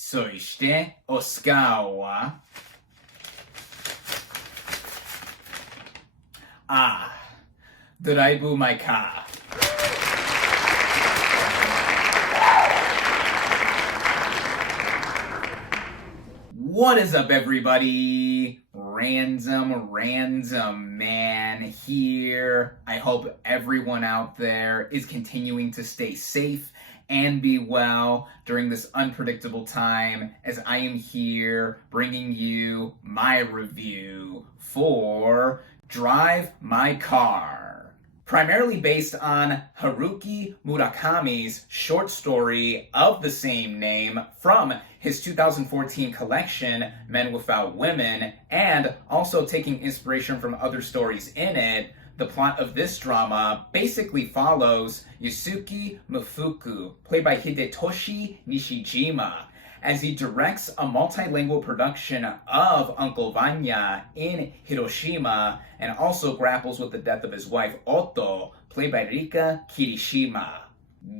そしてオスカーはドライブマイカー。What is up, everybody? RandomRandomMan here. I hope everyone out there is continuing to stay safe and be well during this unpredictable time as I am here bringing you my review for Drive My Car. Primarily based on Haruki Murakami's short story of the same name from his 2014 collection, Men Without Women, and also taking inspiration from other stories in it, the plot of this drama basically follows Yusuke Mufuku, played by Hidetoshi Nishijima, as he directs a multilingual production of Uncle Vanya in Hiroshima and also grapples with the death of his wife Otto, played by Rika Kirishima.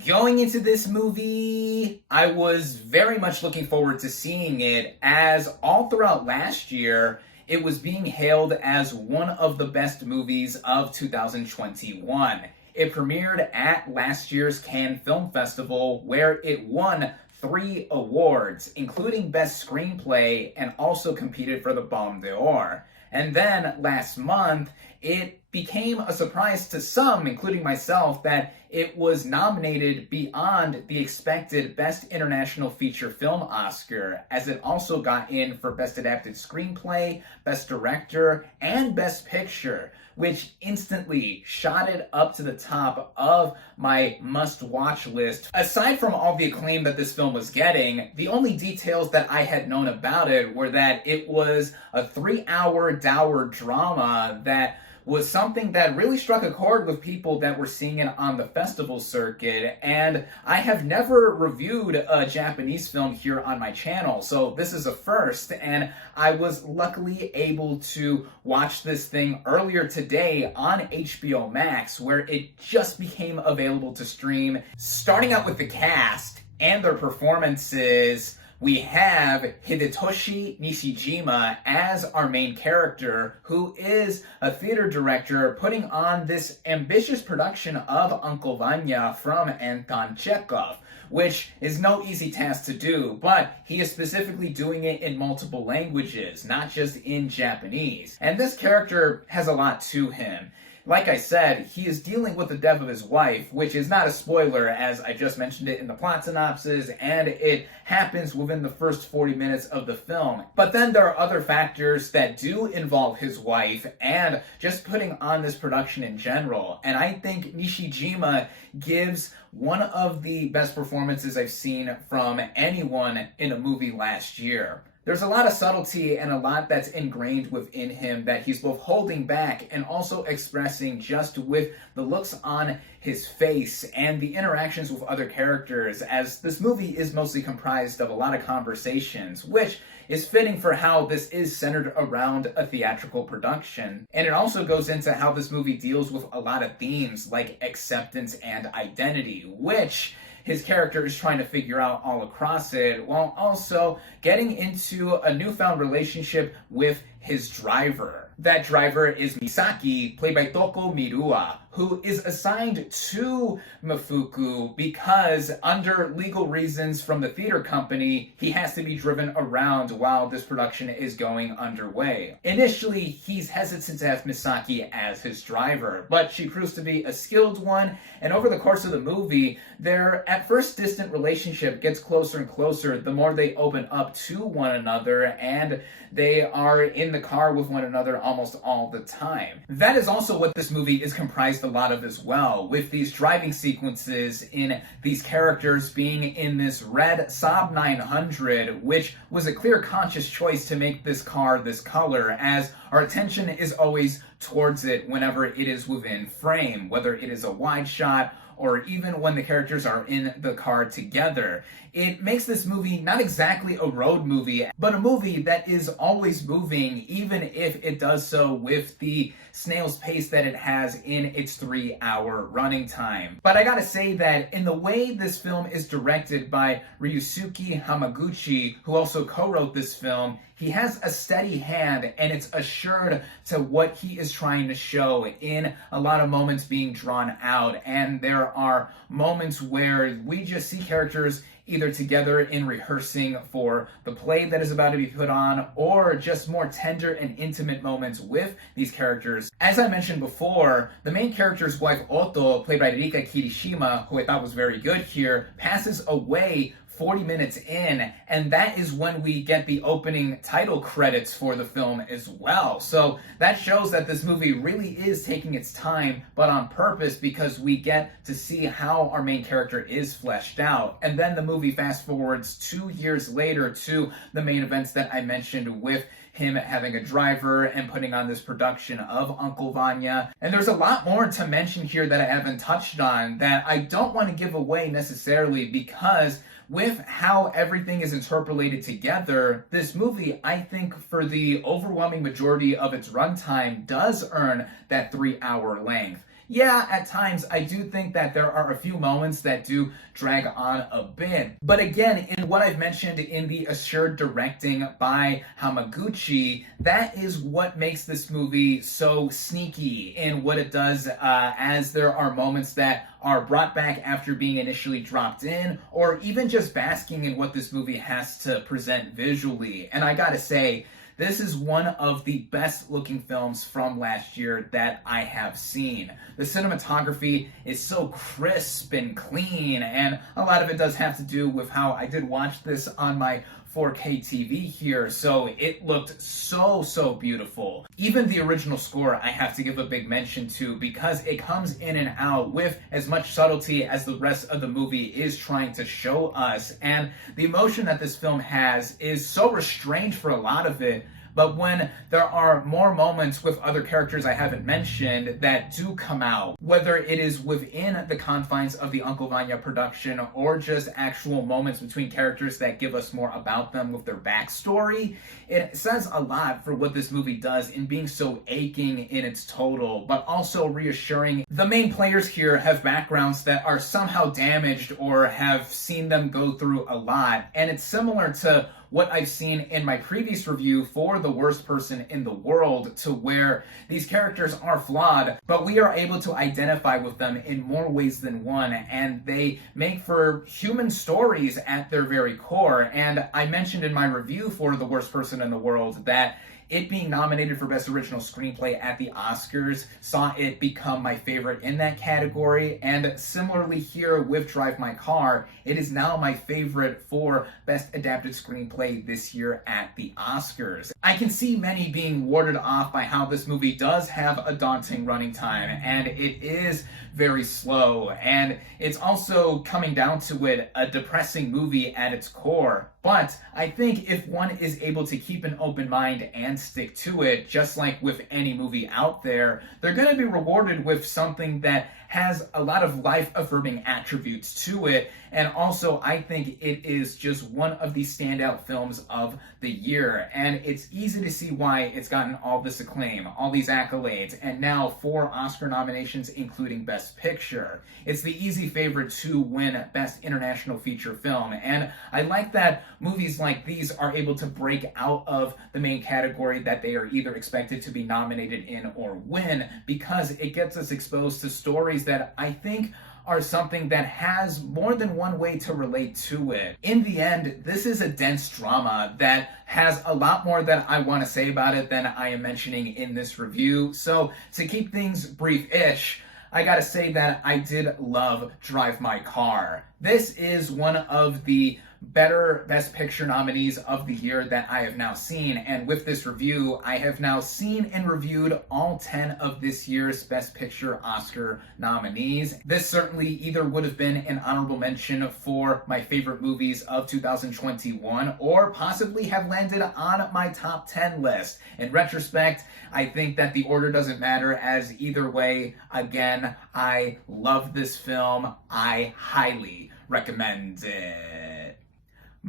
Going into this movie, I was very much looking forward to seeing it, as all throughout last year, it was being hailed as one of the best movies of 2021. It premiered at last year's Cannes Film Festival, where it won 3 awards, including Best Screenplay, and also competed for the Palme d'Or. And then last month, it became a surprise to some, including myself, that it was nominated beyond the expected Best International Feature Film Oscar, as it also got in for Best Adapted Screenplay, Best Director, and Best Picture, which instantly shot it up to the top of my must-watch list. Aside from all the acclaim that this film was getting, the only details that I had known about it were that it was a 3-hour dour drama that was something that really struck a chord with people that were seeing it on the festival circuit, and I have never reviewed a Japanese film here on my channel, so this is a first, and I was luckily able to watch this thing earlier today on HBO Max, where it just became available to stream. Starting out with the cast and their performances, we have Hidetoshi Nishijima as our main character, who is a theater director putting on this ambitious production of Uncle Vanya from Anton Chekhov, which is no easy task to do, but he is specifically doing it in multiple languages, not just in Japanese. And this character has a lot to him. Like I said, he is dealing with the death of his wife, which is not a spoiler, as I just mentioned it in the plot synopsis, and it happens within the first 40 minutes of the film. But then there are other factors that do involve his wife and just putting on this production in general. And I think Nishijima gives one of the best performances I've seen from anyone in a movie last year. There's a lot of subtlety and a lot that's ingrained within him that he's both holding back and also expressing just with the looks on his face and the interactions with other characters, as this movie is mostly comprised of a lot of conversations, which is fitting for how this is centered around a theatrical production. And it also goes into how this movie deals with a lot of themes like acceptance and identity, which his character is trying to figure out all across it, while also getting into a newfound relationship with his driver. That driver is Misaki, played by Toko Mirua, who is assigned to Mufuku because, under legal reasons from the theater company, he has to be driven around while this production is going underway. Initially, he's hesitant to have Misaki as his driver, but she proves to be a skilled one, and over the course of the movie, their at first distant relationship gets closer and closer the more they open up to one another, and they are in the car with one another almost all the time. That is also what this movie is comprised a lot of as well, with these driving sequences in these characters being in this red Saab 900, which was a clear conscious choice to make this car this color, as our attention is always towards it whenever it is within frame, whether it is a wide shot or even when the characters are in the car together. it makes this movie not exactly a road movie, but a movie that is always moving, even if it does so with the snail's pace that it has in its 3-hour running time. But I gotta say that in the way this film is directed by Ryusuke Hamaguchi, who also co-wrote this film, he has a steady hand, and it's assured to what he is trying to show in a lot of moments being drawn out. And there are moments where we just see characters either together in rehearsing for the play that is about to be put on, or just more tender and intimate moments with these characters. As I mentioned before, the main character's wife, Otto, played by Rika Kirishima, who I thought was very good here, passes away 40 minutes in, and that is when we get the opening title credits for the film as well. So that shows that this movie really is taking its time, but on purpose, because we get to see how our main character is fleshed out. And then the movie fast forwards 2 years later to the main events that I mentioned, with him having a driver and putting on this production of Uncle Vanya. And there's a lot more to mention here that I haven't touched on that I don't want to give away necessarily, because with how everything is interpolated together, this movie, I think, for the overwhelming majority of its runtime, does earn that 3-hour length. Yeah, at times I do think that there are a few moments that do drag on a bit. But again, in what I've mentioned in the assured directing by Hamaguchi, that is what makes this movie so sneaky in what it does, as there are moments that are brought back after being initially dropped in, or even just basking in what this movie has to present visually. And I gotta say, this is one of the best looking films from last year that I have seen. The cinematography is so crisp and clean, and a lot of it does have to do with how I did watch this on my 4K TV here, so it looked so beautiful. Even the original score I have to give a big mention to, because it comes in and out with as much subtlety as the rest of the movie is trying to show us, and the emotion that this film has is so restrained for a lot of it. But when there are more moments with other characters I haven't mentioned that do come out, whether it is within the confines of the Uncle Vanya production, or just actual moments between characters that give us more about them with their backstory, it says a lot for what this movie does in being so aching in its total, but also reassuring. The main players here have backgrounds that are somehow damaged or have seen them go through a lot, and it's similar to what I've seen in my previous review for The Worst Person in the World, to where these characters are flawed, but we are able to identify with them in more ways than one, and they make for human stories at their very core. And I mentioned in my review for The Worst Person in the World that it being nominated for Best Original Screenplay at the Oscars saw it become my favorite in that category, and similarly here with Drive My Car, it is now my favorite for Best Adapted Screenplay this year at the Oscars. I can see many being warded off by how this movie does have a daunting running time, and it is very slow, and it's also, coming down to it, a depressing movie at its core. But I think if one is able to keep an open mind and stick to it, just like with any movie out there, they're going to be rewarded with something that has a lot of life-affirming attributes to it. And also, I think it is just one of the standout films of the year. And it's easy to see why it's gotten all this acclaim, all these accolades, and now 4 Oscar nominations, including Best Picture. It's the easy favorite to win Best International Feature Film. And I like that movies like these are able to break out of the main category that they are either expected to be nominated in or win, because it gets us exposed to stories that I think are something that has more than one way to relate to it. In the end, this is a dense drama that has a lot more that I want to say about it than I am mentioning in this review. So to keep things brief-ish, I gotta say that I did love Drive My Car. This is one of the better Best Picture nominees of the year that I have now seen, and with this review, I have now seen and reviewed all 10 of this year's Best Picture Oscar nominees. This certainly either would have been an honorable mention for my favorite movies of 2021, or possibly have landed on my top 10 list. In retrospect, I think that the order doesn't matter, as either way, again, I love this film. I highly recommend it.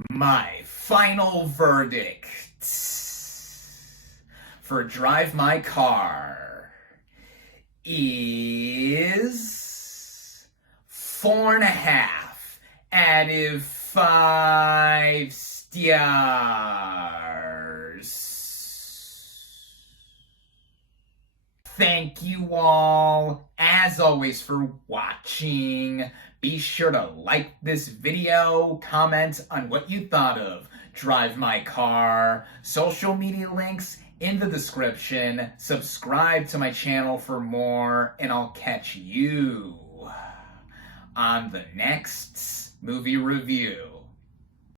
My final verdict for Drive My Car is 4.5 out of 5 stars. Thank you all, as always, for watching. Be sure to like this video, comment on what you thought of Drive My Car, social media links in the description, subscribe to my channel for more, and I'll catch you on the next movie review.